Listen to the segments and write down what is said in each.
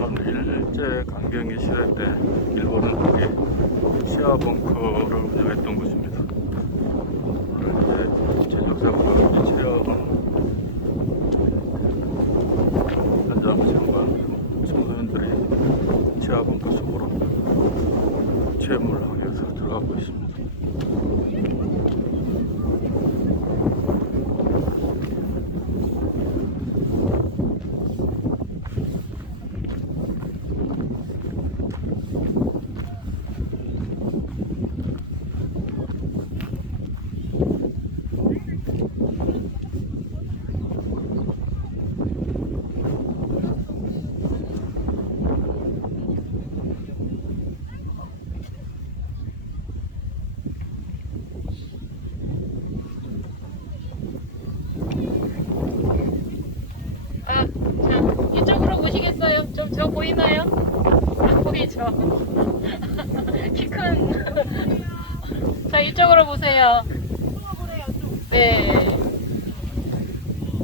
보시면 일제 강점기 시대 때 일본은 거기 시야 벙커를 운영했던 곳입니다. 오늘 이제 제작사가 체험은 현장생과 청소년들이 시야 벙커 속으로 체험을 하기 위해서 들어가고 있습니다. 이쪽으로 보시겠어요? 좀 저 보이나요? 안 보이죠? 키 큰. 자, 이쪽으로 보세요. 네.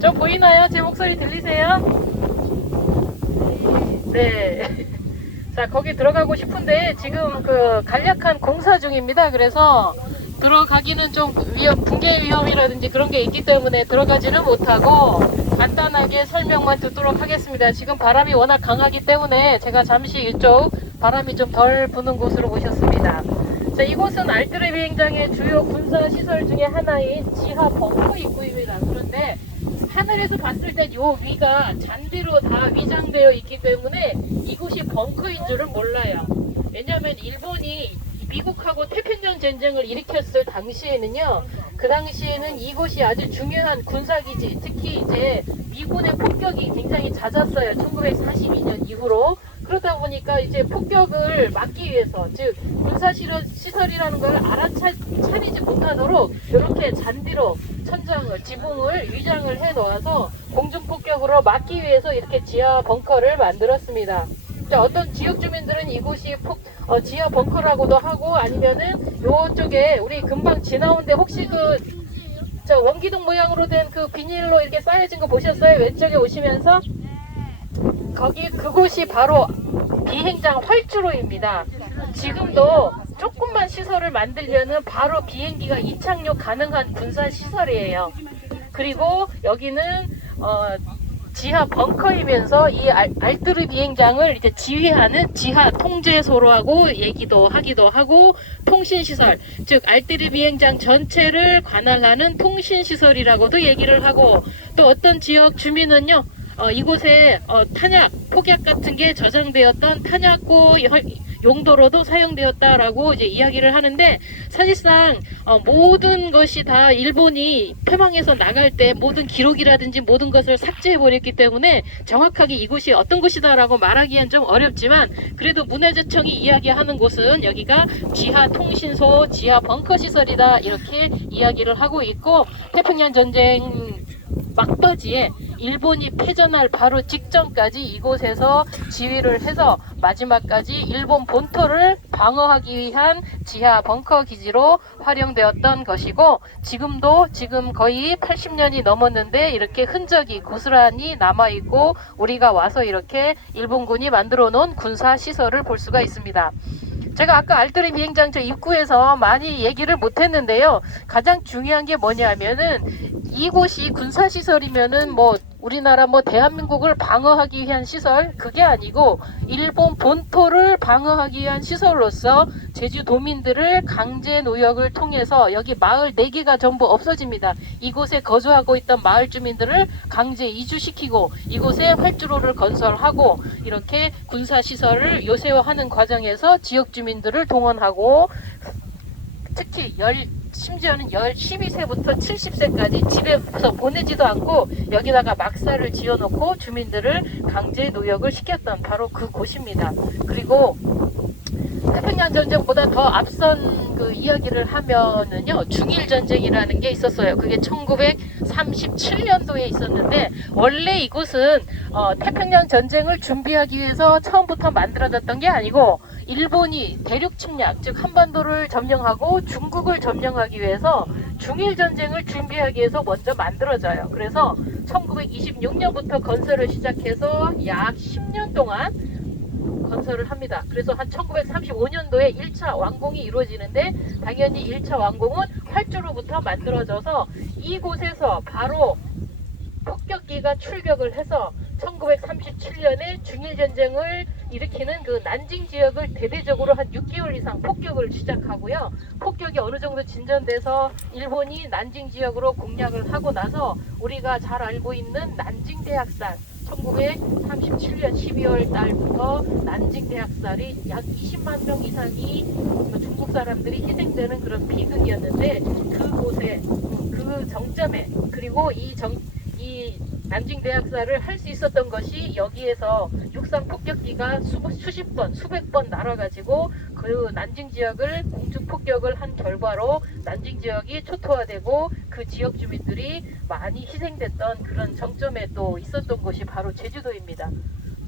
저 보이나요? 제 목소리 들리세요? 네. 자, 거기 들어가고 싶은데 지금 그 간략한 공사 중입니다. 그래서 들어가기는 좀 붕괴 위험이라든지 그런 게 있기 때문에 들어가지는 못하고 간단하게 설명만 듣도록 하겠습니다. 지금 바람이 워낙 강하기 때문에 제가 잠시 이쪽 바람이 좀 덜 부는 곳으로 모셨습니다. 자, 이곳은 알뜰의 비행장의 주요 군사 시설 중에 하나인 지하 벙커 입구입니다. 그런데 하늘에서 봤을 때 요 위가 잔디로 다 위장되어 있기 때문에 이곳이 벙커인 줄은 몰라요. 왜냐하면 일본이 미국하고 태평양 전쟁을 일으켰을 당시에는요, 그 당시에는 이곳이 아주 중요한 군사기지, 특히 이제 미군의 폭격이 굉장히 잦았어요. 1942년 이후로. 그러다 보니까 이제 폭격을 막기 위해서, 즉 군사시설이라는 걸 알아차리지 못하도록 이렇게 잔디로 천장을, 지붕을 위장을 해 놓아서 공중폭격으로 막기 위해서 이렇게 지하 벙커를 만들었습니다. 자, 어떤 지역 주민들은 이곳이 지하 벙커라고도 하고, 아니면은 요쪽에 우리 금방 지나온데 혹시 저 원기둥 모양으로 된 그 비닐로 이렇게 쌓여진 거 보셨어요? 왼쪽에 오시면서 그곳이 바로 비행장 활주로입니다. 지금도 조금만 시설을 만들면은 바로 비행기가 이착륙 가능한 군사 시설이에요. 그리고 여기는 지하 벙커이면서 이 알뜨르 비행장을 이제 지휘하는 지하 통제소로 하기도 하고 통신시설, 즉 알뜨르 비행장 전체를 관할하는 통신시설이라고도 얘기를 하고, 또 어떤 지역 주민은요, 이곳에 탄약, 폭약 같은 게 저장되었던 탄약고 용도로도 사용되었다라고 이제 이야기를 하는데, 사실상 모든 것이 다 일본이 패망해서 나갈 때 모든 기록이라든지 모든 것을 삭제해 버렸기 때문에 정확하게 이곳이 어떤 곳이다라고 말하기엔 좀 어렵지만, 그래도 문화재청이 이야기하는 곳은 여기가 지하 통신소, 지하 벙커 시설이다, 이렇게 이야기를 하고 있고, 태평양 전쟁 막바지에 일본이 패전할 바로 직전까지 이곳에서 지휘를 해서 마지막까지 일본 본토를 방어하기 위한 지하 벙커 기지로 활용되었던 것이고, 지금 거의 80년이 넘었는데 이렇게 흔적이 고스란히 남아있고, 우리가 와서 이렇게 일본군이 만들어 놓은 군사 시설을 볼 수가 있습니다. 제가 아까 알뜨르 비행장 저 입구에서 많이 얘기를 못했는데요, 가장 중요한 게 뭐냐면은 이곳이 군사시설이면은 우리나라 대한민국을 방어하기 위한 시설, 그게 아니고 일본 본토를 방어하기 위한 시설로서 제주도민들을 강제 노역을 통해서 여기 마을 4개가 전부 없어집니다. 이곳에 거주하고 있던 마을 주민들을 강제 이주시키고 이곳에 활주로를 건설하고 이렇게 군사시설을 요새화하는 과정에서 지역 주민들을 동원하고, 특히 심지어는 12세부터 70세까지 집에서 보내지도 않고 여기다가 막사를 지어놓고 주민들을 강제 노역을 시켰던 바로 그 곳입니다. 그리고 태평양 전쟁보다 더 앞선 그 이야기를 하면은요, 중일 전쟁이라는 게 있었어요. 그게 1937년도에 있었는데, 원래 이곳은 태평양 전쟁을 준비하기 위해서 처음부터 만들어졌던 게 아니고, 일본이 대륙 침략, 즉 한반도를 점령하고 중국을 점령하기 위해서 중일 전쟁을 준비하기 위해서 먼저 만들어져요. 그래서 1926년부터 건설을 시작해서 약 10년 동안 건설을 합니다. 그래서 한 1935년도에 1차 완공이 이루어지는데 당연히 1차 완공은 활주로부터 만들어져서 이곳에서 바로 폭격기가 출격을 해서 1937년에 중일전쟁을 일으키는 그 난징 지역을 대대적으로 한 6개월 이상 폭격을 시작하고요. 폭격이 어느 정도 진전돼서 일본이 난징 지역으로 공략을 하고 나서 우리가 잘 알고 있는 난징 대학살 1937년 12월 달부터 난징 대학살이 약 20만 명 이상이 중국 사람들이 희생되는 그런 비극이었는데 그곳에 그 정점에 그리고 이 난징 대학살을 할 수 있었던 것이 여기에서 육상 폭격기가 수십 번, 수백 번 날아가지고 그 난징 지역을 공중 폭격을 한 결과로 난징 지역이 초토화되고 그 지역 주민들이 많이 희생됐던 그런 정점에 또 있었던 곳이 바로 제주도입니다.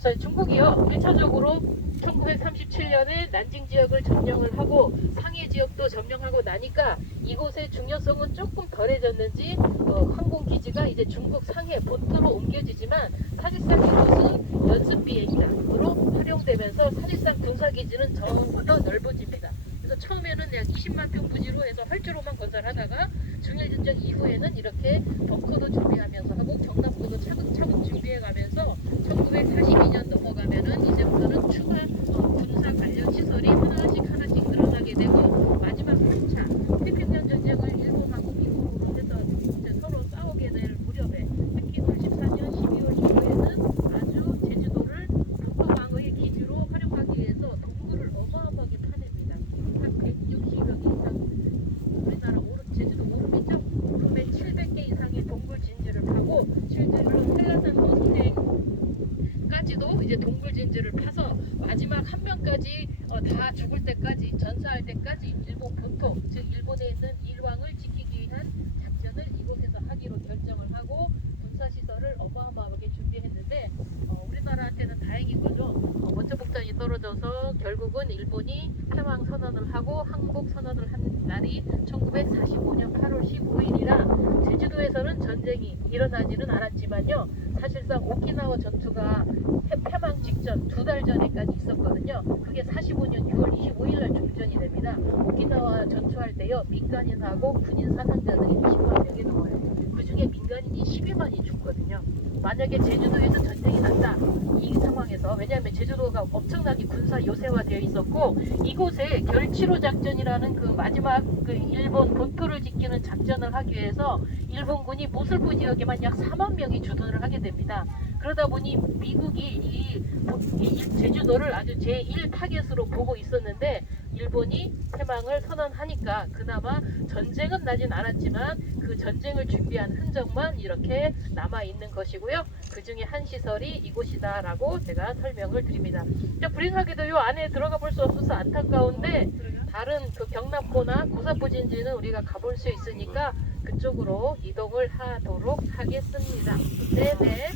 그래서 중국이요 1차적으로 1937년에 난징 지역을 점령을 하고 상해 지역도 점령하고 나니까 이곳의 중요성은 조금 덜해졌는지 항공기지가 이제 중국 상해 본토로 옮겨지지만 사실상 이곳은 연습 비행장으로 활용되면서 사실상 군사기지는 전부 더 넓어집니다. 그래서 처음에는 약 20만 평 부지로 해서 활주로만 건설하다가 중일전쟁 이후에는 이렇게 벙커도 준비하면서 하고 경납고도 차곡차곡 준비해가면서 1942년 넘어가면은 이제부터는 추가 군사 관련 시설이 하나씩 늘어나게 되고 마지막 3차 태평양 전쟁을 일본하고 미국으로 해서 이제 서로 싸우게 될 무렵에 특히 84년 12월 이후에는 아주 제주도를 북방어의 기지로 활용하기 위해서 동굴을 어마어마하게 파냅니다. 한 160여 개 이상 우리나라 제주도 오름이죠. 오름에 700개 이상의 동굴 진지를 파고 실제로 한라산 호수행까지도 이제 동굴 진지를 파서 마지막 한 명까지 다 죽을 때까지 전사할 때까지 일본 본토 즉 일본에 있는 일왕을 지키기 위한 작전을 이곳에서 하기로 결정을 하고 군사시설을 어마어마하게 준비했는데 우리나라한테는 다행인 거죠. 원자폭탄이 떨어져서 결국은 일본이 패망 선언을 하고 항복 선언을 한 날이 1945년 8월 15일이라 제주도에서는 전쟁이 일어나지는 않았지만요. 사실상 오키나와 전투가 패망 직전 2달 전에까지 있었거든요. 그게 45년 6월 25일 날 종전이 됩니다. 오키나와 전투할 때요. 민간인하고 군인 사상자들이 20만 명이 넘어요. 그 중에 민간인이 12만이 죽거든요. 만약에 제주도에서 전쟁이 났다 이 상황에서 왜냐하면 제주도가 엄청나게 군사 요새화되어 있었고 이곳에 결치로 작전이라는 그 마지막 그 일본 본토를 지키는 작전을 하기 위해서 일본군이 모슬포 지역에만 약 4만 명이 주둔을 하게 됩니다. 그러다 보니 미국이 이 제주도를 아주 제1 타겟으로 보고 있었는데 일본이 패망을 선언하니까 그나마 전쟁은 나진 않았지만 그 전쟁을 준비한 흔적만 이렇게 남아있는 것이고요. 그 중에 한 시설이 이곳이다 라고 제가 설명을 드립니다. 불행하게도 이 안에 들어가 볼 수 없어서 안타까운데 다른 그 경납고나 고사포진지는 우리가 가볼 수 있으니까 그쪽으로 이동을 하도록 하겠습니다. 네네.